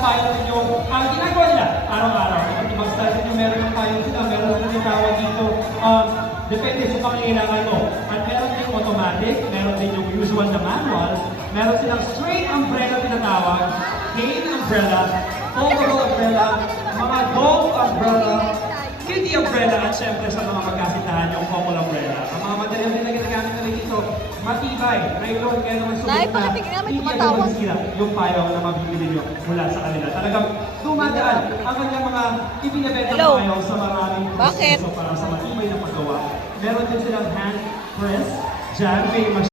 payo ninyo. Ang ginagawa nila, araw-araw. Kapag ibang style ninyo, meron yung payo sila, meron sila yung tawag dito. Depende sa pangangailangan mo. At meron din automatic, meron din yung usual na manual, meron silang straight umbrella tinatawag, cane umbrella, overall umbrella, mga golf umbrella, kitty umbrella, at syempre sa mga magkasintahan yung common umbrella. Ang mga material nila ginagamit nila dito, matibay, nylon, kaya naman subok na hindi agad masira yung payo na mabibili nyo mula sa kanila. Talagang dumadaan ang kanyang mga ibinibenta na payo sa maraming proseso para sa matibay na paggawa. Meron din silang hand press, dyan may